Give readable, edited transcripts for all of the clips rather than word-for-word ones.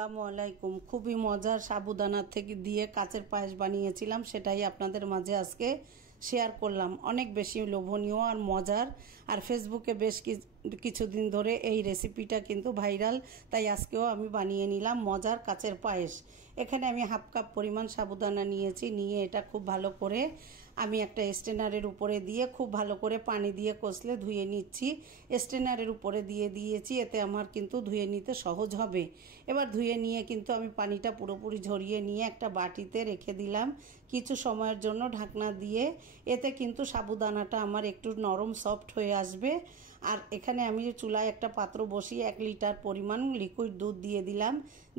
আসসালামু আলাইকুম। খুবই মজার সাবুদানা থেকে দিয়ে কাচের পায়েস বানিয়েছিলাম, সেটাই আপনাদের মাঝে আজকে শেয়ার করলাম। অনেক বেশি লোভনীয় আর মজার, আর ফেসবুকে বেশ কিছুদিন ধরে এই রেসিপিটা কিন্তু ভাইরাল, তাই আজকেও আমি বানিয়ে নিলাম মজার কাচের পায়েস। এখানে আমি হাফ কাপ পরিমাণ সাবুদানা নিয়েছি, নিয়ে এটা খুব ভালো করে আমি একটা স্ট্রেনারের উপরে দিয়ে খুব ভালো করে পানি দিয়ে কষলে ধুয়ে নিচ্ছি। স্ট্রেনারের উপরে দিয়ে দিয়েছি, এতে আমার কিন্তু ধুয়ে নিতে সহজ হবে। এবার ধুয়ে নিয়ে কিন্তু আমি পানিটা পুরোপুরি ঝরিয়ে নিয়ে একটা বাটিতে রেখে দিলাম কিছু সময়ের জন্য ঢাকনা দিয়ে। এতে কিন্তু সাবুদানাটা আমার একটু নরম সফট হয়ে আসবে। আর এখানে আমি চুলায় একটা পাত্র বসিয়ে 1 লিটার পরিমাণ লিকুইড দুধ দিয়ে দিলাম,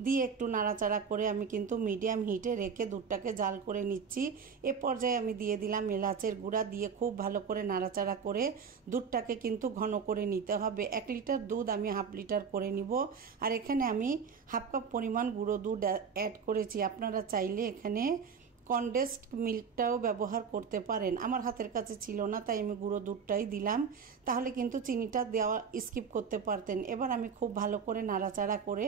দিয়ে একটু নাড়াচাড়া করে আমি কিন্তু মিডিয়াম হিটে রেখে দুধটাকে জাল করে নিচ্ছি। এ পর্যায়ে আমি দিয়ে দিলাম এলাচের গুঁড়া, দিয়ে খুব ভালো করে নাড়াচাড়া করে দুধটাকে কিন্তু ঘন করে নিতে হবে। 1 লিটার দুধ আমি হাফ লিটার করে নিব। আর এখানে আমি হাফ কাপ পরিমাণ গুঁড়ো দুধ অ্যাড করেছি। আপনারা চাইলে এখানে কনডেন্সড মিল্কটাও ব্যবহার করতে পারেন। আমার হাতের কাছে ছিল না, তাই আমি গুঁড়ো দুধটাই দিলাম, তাহলে কিন্তু চিনিটা দেওয়া স্কিপ করতে পারতেন। এবার আমি খুব ভালো করে নাড়াচাড়া করে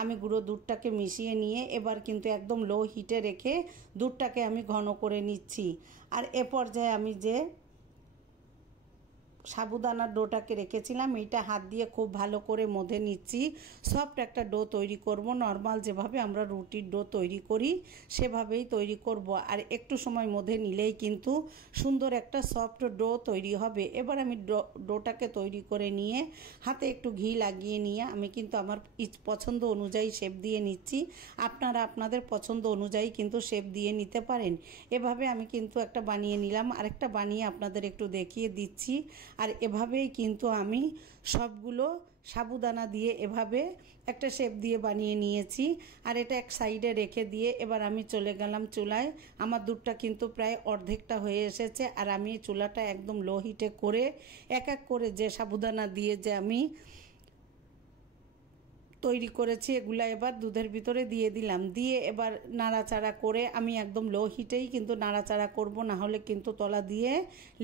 আমি গুঁড়ো দুধটাকে মিশিয়ে নিয়ে এবার কিন্তু একদম লো হিটে রেখে দুধটাকে আমি ঘন করে নিচ্ছি। আর এ পর্যায়ে আমি যে সাবুদানার ডোটাকে রেখেছিলাম, এইটা হাত দিয়ে খুব ভালো করে মধে নিচ্ছি। সফট একটা ডো তৈরি করব, নর্মাল যেভাবে আমরা রুটির ডো তৈরি করি সেভাবেই তৈরি করব। আর একটু সময় মধে নিলেই কিন্তু সুন্দর একটা সফট ডো তৈরি হবে। এবার আমি ডোটাকে তৈরি করে নিয়ে হাতে একটু ঘি লাগিয়ে নিয়ে আমি কিন্তু আমার পছন্দ অনুযায়ী শেপ দিয়ে নিচ্ছি। আপনারা আপনাদের পছন্দ অনুযায়ী কিন্তু শেপ দিয়ে নিতে পারেন। এভাবে আমি কিন্তু একটা বানিয়ে নিলাম, আরেকটা বানিয়ে আপনাদের একটু দেখিয়ে দিচ্ছি। আর এভাবেই কিন্তু আমি সবগুলো সাবুদানা দিয়ে এভাবে একটা শেপ দিয়ে বানিয়ে নিয়েছি। আর এটা এক সাইডে রেখে দিয়ে এবার আমি চলে গেলাম চুলায়। আমার দুধটা কিন্তু প্রায় অর্ধেকটা হয়ে এসেছে। আর আমি চুলাটা একদম লো হিটে করে এক এক করে যে সাবুদানা দিয়ে যে আমি তৈরি করেছি এগুলা এবার দুধের ভিতরে দিয়ে দিলাম, দিয়ে এবার নাড়াচাড়া করে আমি একদম লো হিটেই কিন্তু নাড়াচাড়া করব, না হলে কিন্তু তলা দিয়ে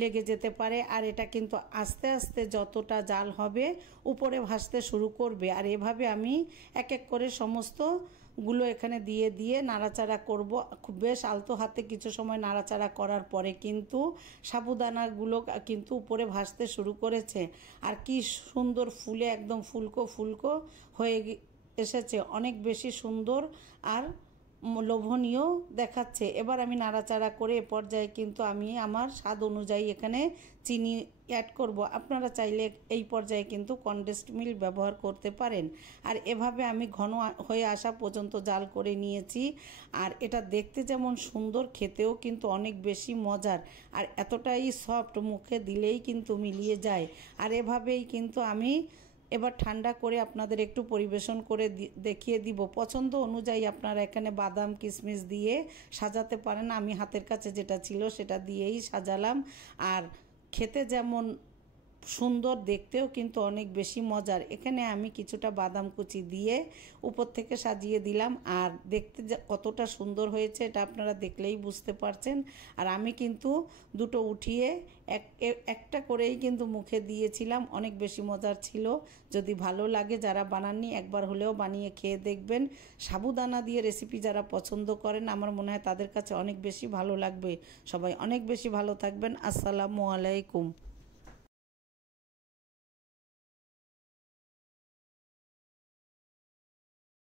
লেগে যেতে পারে। আর এটা কিন্তু আস্তে আস্তে যতটা জাল হবে উপরে ভাসতে শুরু করবে। আর এভাবে আমি এক এক করে সমস্তগুলো এখানে দিয়ে দিয়ে নাড়াচাড়া করব। খুব বেশ আলতো হাতে কিছু সময় নাড়াচাড়া করার পরে কিন্তু সাবুদানাগুলো কিন্তু উপরে ভাসতে শুরু করেছে। আর কি সুন্দর ফুলে একদম ফুলকো ফুলকো হয়ে এসেছে, অনেক বেশি সুন্দর আর লোভনীয় দেখাচ্ছে। এবার আমি নাড়াচাড়া করে এ পর্যায়ে কিন্তু আমি আমার স্বাদ অনুযায়ী এখানে চিনি অ্যাড করব। আপনারা চাইলে এই পর্যায়ে কিন্তু কনডেন্সড মিল্ক ব্যবহার করতে পারেন। আর এভাবে আমি ঘন হয়ে আসা পর্যন্ত জাল করে নিয়েছি। আর এটা দেখতে যেমন সুন্দর, খেতেও কিন্তু অনেক বেশি মজার, আর এতটাই সফট, মুখে দিলেই কিন্তু মিলিয়ে যায়। আর এভাবেই কিন্তু আমি এবার ঠান্ডা করে আপনাদের একটু পরিবেশন করে দেখিয়ে দিব। পছন্দ অনুযায়ী আপনারা এখানে বাদাম কিশমিশ দিয়ে সাজাতে পারেন। আমি হাতের কাছে যেটা ছিল সেটা দিয়েই সাজালাম। আর খেতে যেমন সুন্দর, দেখতেও কিন্তু অনেক বেশি মজার। এখানে আমি কিছুটা বাদাম কুচি দিয়ে উপর থেকে সাজিয়ে দিলাম। আর দেখতে কতটা সুন্দর হয়েছে এটা আপনারা দেখলেই বুঝতে পারছেন। আর আমি কিন্তু দুটো উঠিয়ে একটা করেই কিন্তু মুখে দিয়েছিলাম, অনেক বেশি মজার ছিল। যদি ভালো লাগে, যারা বানাননি একবার হলেও বানিয়ে খেয়ে দেখবেন। সাবুদানা দিয়ে রেসিপি যারা পছন্দ করেন আমার মনে হয় তাদের কাছে অনেক বেশি ভালো লাগবে। সবাই অনেক বেশি ভালো থাকবেন। আসসালামু আলাইকুম।